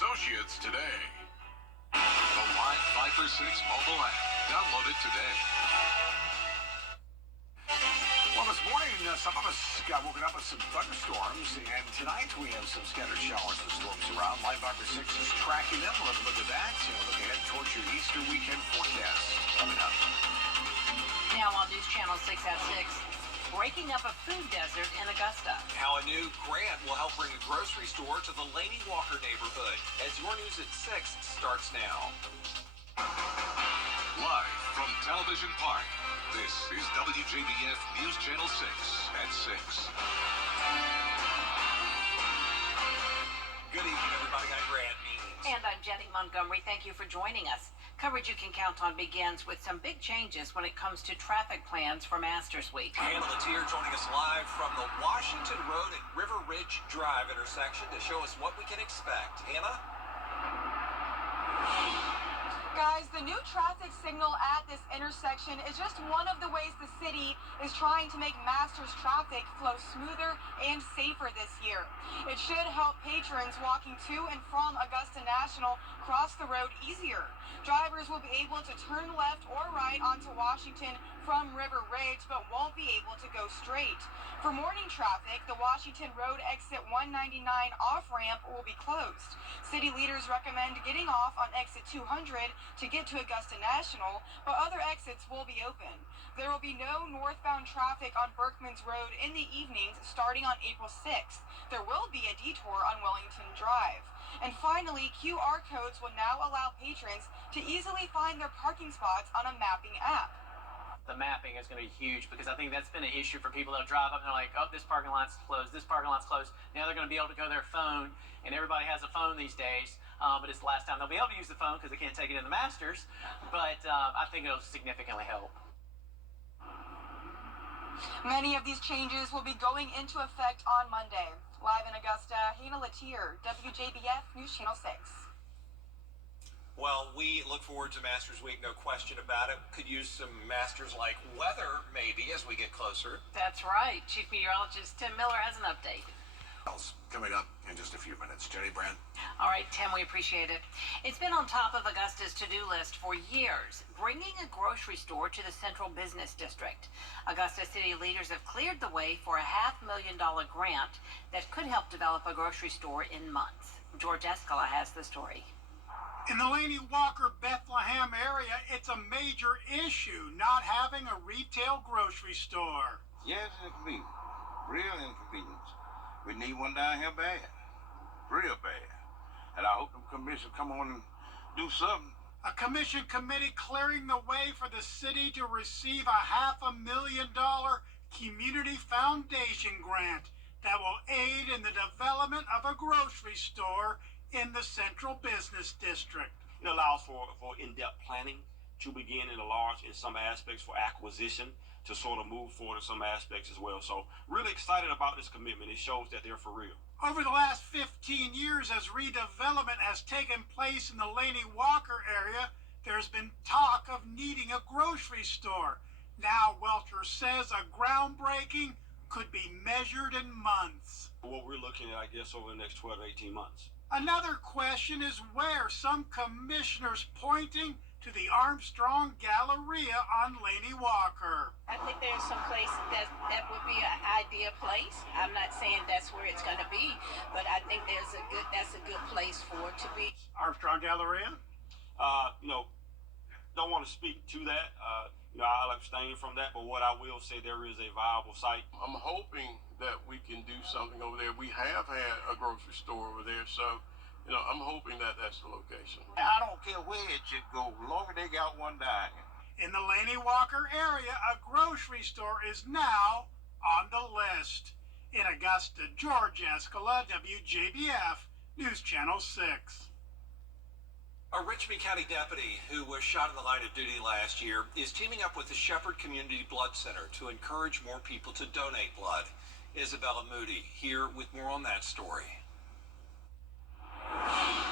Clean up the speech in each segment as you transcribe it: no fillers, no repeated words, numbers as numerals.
associates today. The Live 5 for 6 mobile app. Download it today. Well, this morning, some of us got woken up with some thunderstorms, and tonight we have some scattered showers and storms around. Live 5 for 6 is tracking them. We'll have a look at that. Look ahead towards your Easter weekend forecast coming up. Now on News Channel 6 at 6, breaking up a food desert in Augusta. How a new grant will help bring a grocery store to the Laney Walker neighborhood. As your news at 6 starts now. Live from Television Park, this is WJBF News Channel 6 at 6. Good evening, everybody. I'm Grant Means. And I'm Jenny Montgomery. Thank you for joining us. Coverage you can count on begins with some big changes when it comes to traffic plans for Masters Week. Hannah Latier joining us live from the Washington Road and River Ridge Drive intersection to show us what we can expect. Hannah? Guys, the new traffic signal at this intersection is just one of the ways the city is trying to make Masters traffic flow smoother and safer this year. It should help patrons walking to and from Augusta National cross the road easier. Drivers will be able to turn left or right onto Washington from River Ridge, but won't be able to go straight. For morning traffic, the Washington Road exit 199 off-ramp will be closed. City leaders recommend getting off on exit 200 to get to Augusta National, but other exits will be open. There will be no northbound traffic on Berkman's Road in the evenings starting on April 6th. There will be a detour on Wellington Drive. And finally, QR codes will now allow patrons to easily find their parking spots on a mapping app. The mapping is going to be huge because I think that's been an issue for people that drive up and they're like, oh, this parking lot's closed, this parking lot's closed. Now they're going to be able to go to their phone, and everybody has a phone these days, but it's the last time they'll be able to use the phone because they can't take it in the Masters. But I think it'll significantly help. Many of these changes will be going into effect on Monday. Live in Augusta, Hannah Latier, WJBF News Channel 6. Well, we look forward to Masters Week, no question about it. Could use some Masters-like weather, maybe, as we get closer. That's right. Chief Meteorologist Tim Miller has an update. Coming up in just a few minutes. Jenny Brand. All right, Tim, we appreciate it. It's been on top of Augusta's to-do list for years, bringing a grocery store to the Central Business District. Augusta city leaders have cleared the way for a $500,000 grant that could help develop a grocery store in months. George Escala has the story. In the Laney Walker, Bethlehem area, it's a major issue not having a retail grocery store. Yes, it's inconvenient. Real inconvenience. We need one down here bad. Real bad. And I hope the commission come on and do something. A commission committee clearing the way for the city to receive a $500,000 community foundation grant that will aid in the development of a grocery store in the Central Business District. It allows for in-depth planning to begin in some aspects for acquisition to sort of move forward in some aspects as well. So really excited about this commitment. It shows that they're for real. Over the last 15 years, as redevelopment has taken place in the Laney Walker area, there's been talk of needing a grocery store. Now Welter says a groundbreaking could be measured in months. What we're looking at, I guess, over the next 12 to 18 months. Another question is where some commissioners pointing to the Armstrong Galleria on Laney Walker. I think there's some place that would be an ideal place. I'm not saying that's where it's going to be, but I think that's a good place for it to be. Armstrong Galleria? Don't want to speak to that. I'll abstain from that, but what I will say, there is a viable site. I'm hoping that we can do something over there. We have had a grocery store over there, so I'm hoping that that's the location. I don't care where it should go, long as they got one down here. In the Laney Walker area, a grocery store is now on the list. In Augusta, George Escala, WJBF News Channel 6. A Richmond County deputy who was shot in the line of duty last year is teaming up with the Shepherd Community Blood Center to encourage more people to donate blood. Isabella Moody here with more on that story.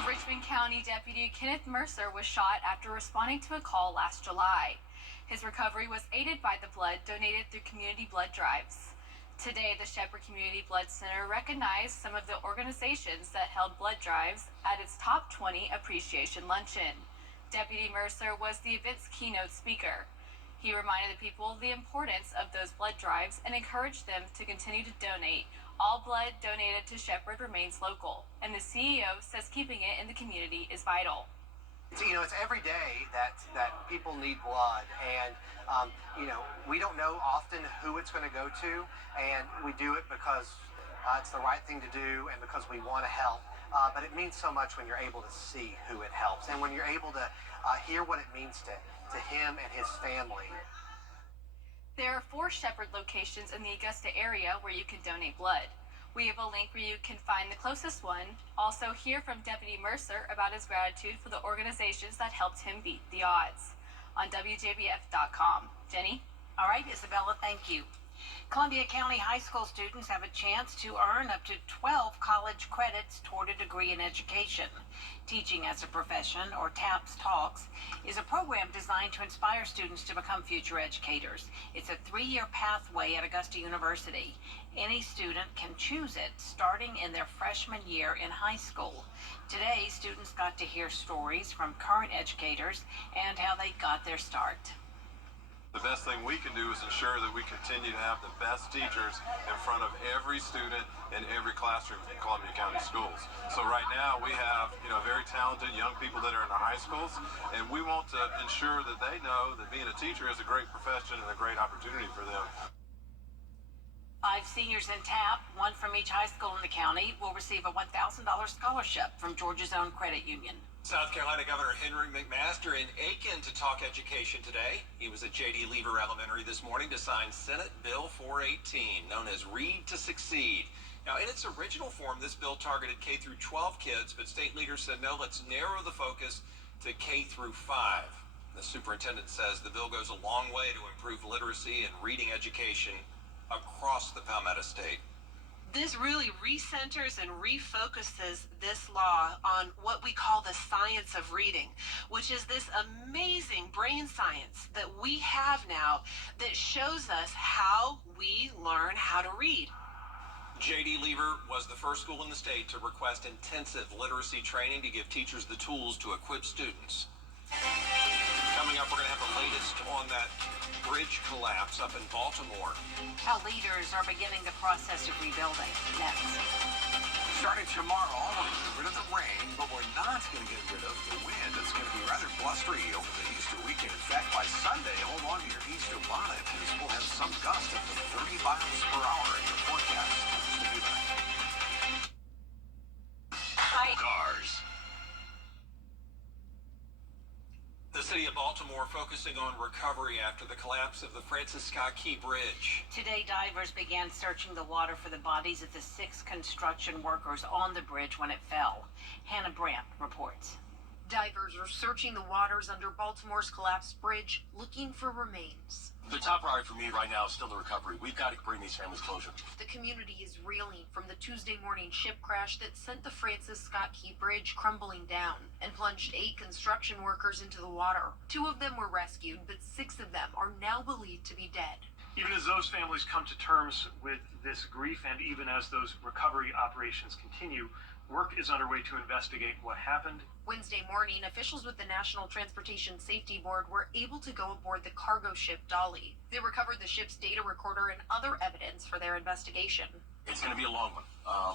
Richmond County Deputy Kenneth Mercer was shot after responding to a call last July. His recovery was aided by the blood donated through community blood drives. Today, the Shepherd Community Blood Center recognized some of the organizations that held blood drives at its Top 20 Appreciation Luncheon. Deputy Mercer was the event's keynote speaker. He reminded the people the importance of those blood drives and encouraged them to continue to donate. All blood donated to Shepherd remains local, and the CEO says keeping it in the community is vital. It's every day that people need blood, and we don't know often who it's going to go to, and we do it because it's the right thing to do and because we want to help. But it means so much when you're able to see who it helps, and when you're able to hear what it means to him and his family. There are 4 Shepherd locations in the Augusta area where you can donate blood. We have a link where you can find the closest one. Also, hear from Deputy Mercer about his gratitude for the organizations that helped him beat the odds. On WJBF.com. Jenny? All right, Isabella, thank you. Columbia County high school students have a chance to earn up to 12 college credits toward a degree in education. Teaching as a Profession, or TAPS Talks, is a program designed to inspire students to become future educators. It's a 3-year pathway at Augusta University. Any student can choose it starting in their freshman year in high school. Today, students got to hear stories from current educators and how they got their start. The best thing we can do is ensure that we continue to have the best teachers in front of every student in every classroom in Columbia County schools. So right now we have, very talented young people that are in our high schools, and we want to ensure that they know that being a teacher is a great profession and a great opportunity for them. 5 seniors in TAP, one from each high school in the county, will receive a $1,000 scholarship from Georgia's own credit union. South Carolina Governor Henry McMaster in Aiken to talk education today. He was at J.D. Lever Elementary this morning to sign Senate Bill 418, known as Read to Succeed. Now, in its original form, this bill targeted K through 12 kids, but state leaders said, no, let's narrow the focus to K through 5. The superintendent says the bill goes a long way to improve literacy and reading education across the Palmetto State. This really recenters and refocuses this law on what we call the science of reading, which is this amazing brain science that we have now that shows us how we learn how to read. J.D. Lever was the first school in the state to request intensive literacy training to give teachers the tools to equip students. Coming up, we're going to have the latest on that bridge collapse up in Baltimore. How leaders are beginning the process of rebuilding. Next. Starting tomorrow, we're going to get rid of the rain, but we're not going to get rid of the wind. It's going to be rather blustery over the Easter weekend. In fact, by Sunday, hold on to your Easter bonnet, as we'll have some gusts up to 30 miles per hour in your forecast. Just to do that. Cars. The city of Baltimore focusing on recovery after the collapse of the Francis Scott Key Bridge. Today, divers began searching the water for the bodies of the 6 construction workers on the bridge when it fell. Hannah Brandt reports. Divers are searching the waters under Baltimore's collapsed bridge, looking for remains. The top priority for me right now is still the recovery. We've got to bring these families closure. The community is reeling from the Tuesday morning ship crash that sent the Francis Scott Key Bridge crumbling down and plunged 8 construction workers into the water. 2 of them were rescued, but 6 of them are now believed to be dead. Even as those families come to terms with this grief, and even as those recovery operations continue, work is underway to investigate what happened. Wednesday morning, officials with the National Transportation Safety Board were able to go aboard the cargo ship Dolly. They recovered the ship's data recorder and other evidence for their investigation. It's going to be a long one,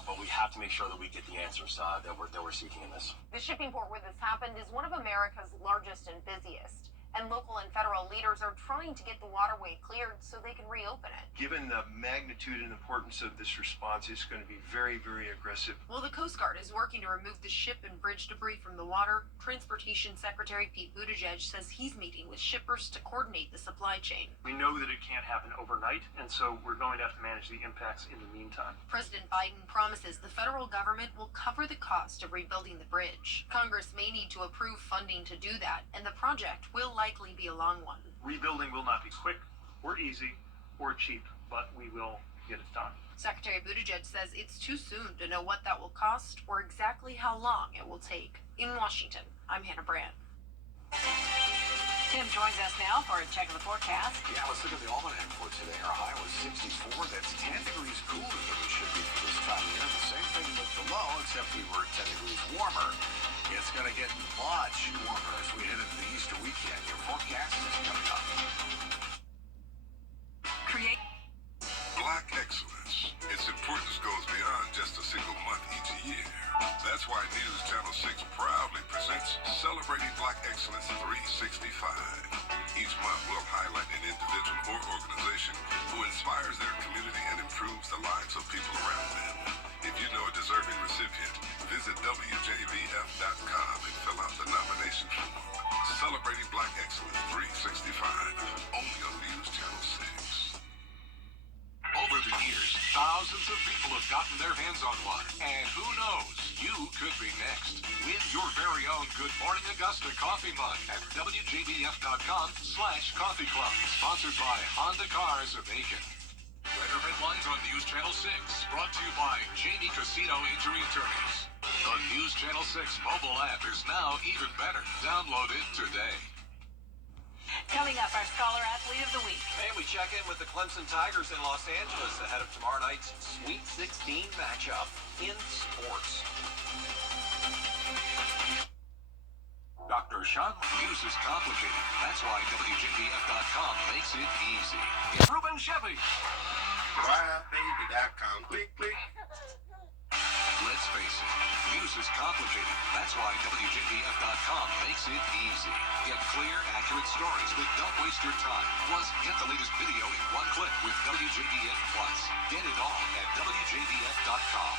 but we have to make sure that we get the answers that we're seeking in this. The shipping port where this happened is one of America's largest and busiest, and local and federal leaders are trying to get the waterway cleared so they can reopen it. Given the magnitude and importance of this response, it's going to be very, very aggressive. While the Coast Guard is working to remove the ship and bridge debris from the water, Transportation Secretary Pete Buttigieg says he's meeting with shippers to coordinate the supply chain. We know that it can't happen overnight, and so we're going to have to manage the impacts in the meantime. President Biden promises the federal government will cover the cost of rebuilding the bridge. Congress may need to approve funding to do that, and the project will likely be a long one. Rebuilding will not be quick or easy or cheap, but we will get it done. Secretary Buttigieg says it's too soon to know what that will cost or exactly how long it will take. In Washington, I'm Hannah Brandt. Tim joins us now for a check of the forecast. Yeah, let's look at the almanac for today. Our high was 64. That's 10 degrees cooler than we should be for this time of year. The same thing with the low, except we were 10 degrees warmer. It's going to get much warmer as we head into the Easter weekend. Your forecast is coming up. Black excellence. Its importance goes beyond just a single month each year. That's why News Channel 6 proudly presents Celebrating Black Excellence 365. Each month we'll highlight an individual or organization who inspires their community and improves the lives of people around them. If you know a deserving recipient, visit WJBF.com and fill out the nomination form. Celebrating Black Excellence 365, only on News Channel 6. Over the years, thousands of people have gotten their hands on one. And who knows, you could be next. Win your very own Good Morning Augusta coffee mug at WJBF.com/coffee club. Sponsored by Honda Cars of Aiken. Weather headlines on News Channel 6. Brought to you by Jamie Casino Injury Attorneys. The News Channel 6 mobile app is now even better. Download it today. Coming up, our Scholar Athlete of the Week. And we check in with the Clemson Tigers in Los Angeles ahead of tomorrow night's Sweet 16 matchup in sports. Dr. Sean News is complicated. That's why WJBF.com makes it easy. Ruben Chevy. WhyBaby.com. Click, click. Let's face it, news is complicated. That's why WJBF.com makes it easy. Get clear, accurate stories that don't waste your time. Plus, get the latest video in one click with WJBF Plus. Get it all at WJBF.com.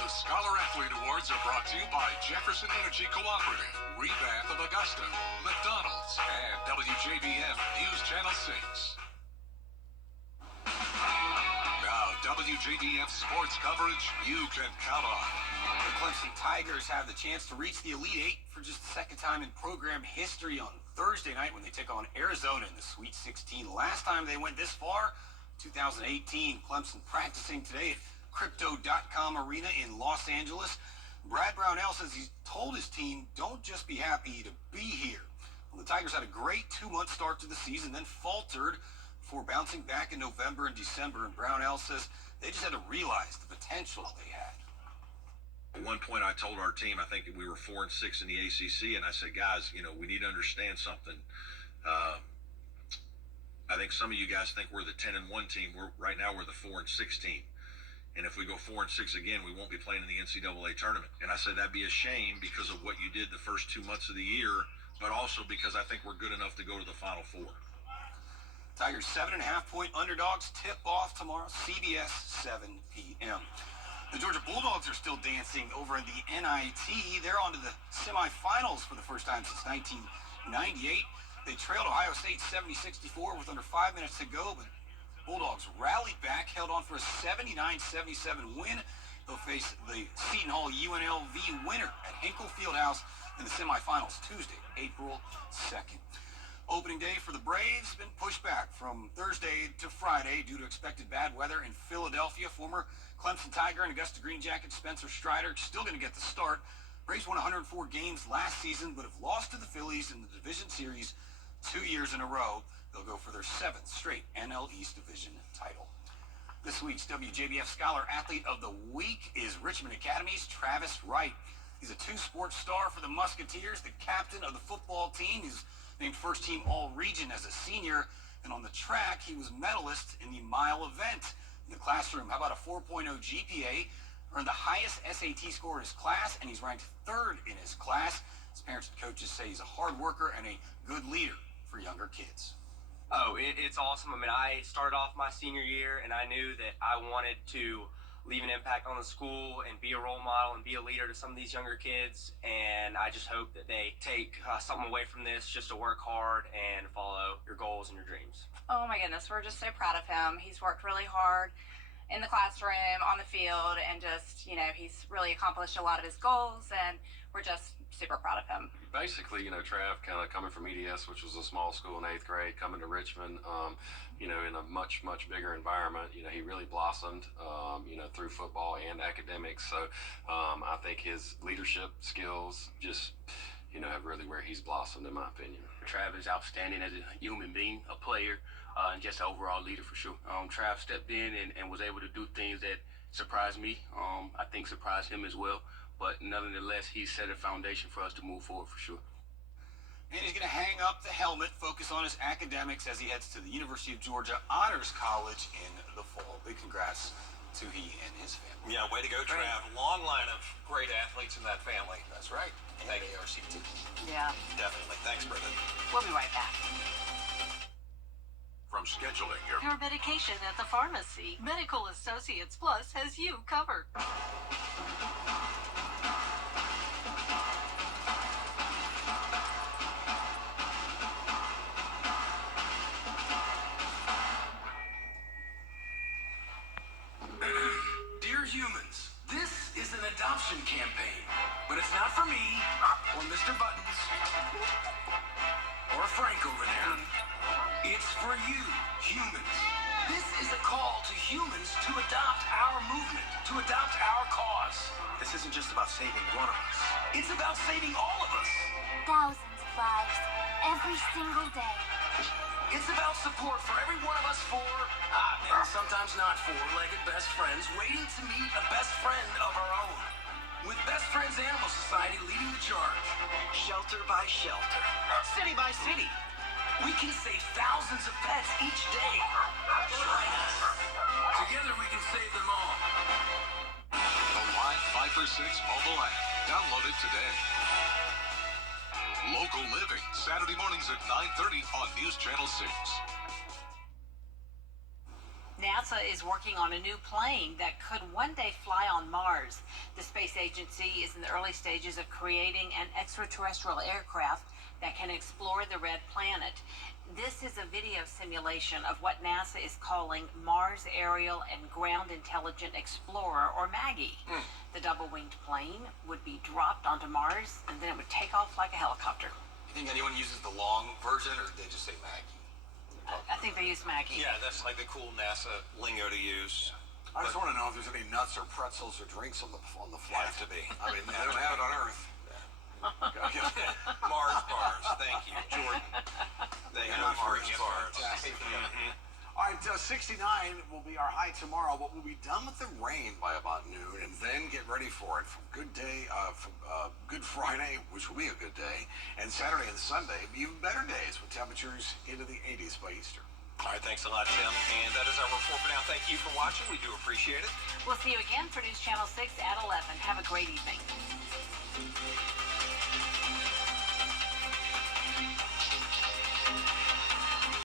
The Scholar Athlete Awards are brought to you by Jefferson Energy Cooperative, Revamp of Augusta, McDonald's, and WJBF News Channel 6. Now, WJBF sports coverage you can count on. The Clemson Tigers have the chance to reach the Elite Eight for just the second time in program history on Thursday night when they take on Arizona in the Sweet 16. Last time they went this far, 2018. Clemson practicing today at Crypto.com Arena in Los Angeles. Brad Brownell says he's told his team, don't just be happy to be here. Well, the Tigers had a great 2-month start to the season, then faltered before bouncing back in November and December. And Brownell says they just had to realize the potential they had. At one point, I told our team, I think we were 4-6 in the ACC, and I said, guys, we need to understand something. I think some of you guys think we're the 10-1 team. Right now we're the 4-6 team. And if we go 4-6 again, we won't be playing in the NCAA tournament. And I said that'd be a shame because of what you did the first 2 months of the year, but also because I think we're good enough to go to the Final Four. Tigers 7.5-point underdogs tip off tomorrow, CBS 7 p.m. The Georgia Bulldogs are still dancing over in the NIT. They're on to the semifinals for the first time since 1998. They trailed Ohio State 70-64 with under 5 minutes to go, but Bulldogs rallied back, held on for a 79-77 win. They'll face the Seton Hall UNLV winner at Hinkle Fieldhouse in the semifinals Tuesday, April 2nd. Opening day for the Braves been pushed back from Thursday to Friday due to expected bad weather in Philadelphia. Former Clemson Tiger and Augusta Green Jacket Spencer Strider still going to get the start. Braves won 104 games last season, but have lost to the Phillies in the division series 2 years in a row. They'll go for their 7th straight NL East Division title. This week's WJBF Scholar Athlete of the Week is Richmond Academy's Travis Wright. He's a 2-sport star for the Musketeers, the captain of the football team. He's named first-team All-Region as a senior, and on the track, he was medalist in the mile event. In the classroom, how about a 4.0 GPA, earned the highest SAT score in his class, and he's ranked 3rd in his class. His parents and coaches say he's a hard worker and a good leader for younger kids. Oh, it's awesome. I mean, I started off my senior year, and I knew that I wanted to leave an impact on the school and be a role model and be a leader to some of these younger kids. And I just hope that they take something away from this, just to work hard and follow your goals and your dreams. Oh my goodness, we're just so proud of him. He's worked really hard in the classroom, on the field, and just, he's really accomplished a lot of his goals, and we're just super proud of him. Basically, Trav kind of coming from EDS, which was a small school in 8th grade, coming to Richmond, in a much, much bigger environment. He really blossomed, through football and academics. So I think his leadership skills just, have really where he's blossomed, in my opinion. Trav is outstanding as a human being, a player, and just an overall leader for sure. Trav stepped in and was able to do things that surprised me. I think surprised him as well. But nonetheless, he set a foundation for us to move forward for sure. And he's going to hang up the helmet, focus on his academics as he heads to the University of Georgia Honors College in the fall. Big congrats to he and his family. Yeah, way to go, Trav. Long line of great athletes in that family. That's right. And ARC too. Yeah. Definitely. Thanks, Brendan. We'll be right back. From scheduling your medication at the pharmacy, Medical Associates Plus has you covered. Dear humans, this is an adoption campaign, but it's not for me, or Mr. Buttons, or Frank over there. It's for you, humans. This is a call to humans to adopt our movement, to adopt our cause. This isn't just about saving one of us. It's about saving all of us. Thousands of lives, every single day. It's about support for every one of us and sometimes not four-legged best friends waiting to meet a best friend of our own. With Best Friends Animal Society leading the charge. Shelter by shelter, city by city. We can save thousands of pets each day. Join us. Together we can save them all. The Live 5 for 6 mobile app. Download it today. Local Living, Saturday mornings at 9:30 on News Channel 6. NASA is working on a new plane that could one day fly on Mars. The space agency is in the early stages of creating an extraterrestrial aircraft that can explore the red planet. This is a video simulation of what NASA is calling Mars Aerial and Ground Intelligent Explorer, or MAGGIE. The double-winged plane would be dropped onto Mars, and then it would take off like a helicopter. You think anyone uses the long version, or did they just say Maggie? I think they use MAGGIE. Yeah, that's like the cool NASA lingo to use. I just want to know if there's any nuts or pretzels or drinks on the flight. Have to be. I mean, they don't have it on Earth. Mars bars. Thank you, Jordan. They have Mars bars. All right, 69 will be our high tomorrow, but we'll be done with the rain by about noon, and then get ready for it. Good Friday, which will be a good day, and Saturday and Sunday be even better days with temperatures into the 80s by Easter. All right, thanks a lot, Tim. And that is our report for now. Thank you for watching. We do appreciate it. We'll see you again for News Channel 6 at 11. Have a great evening.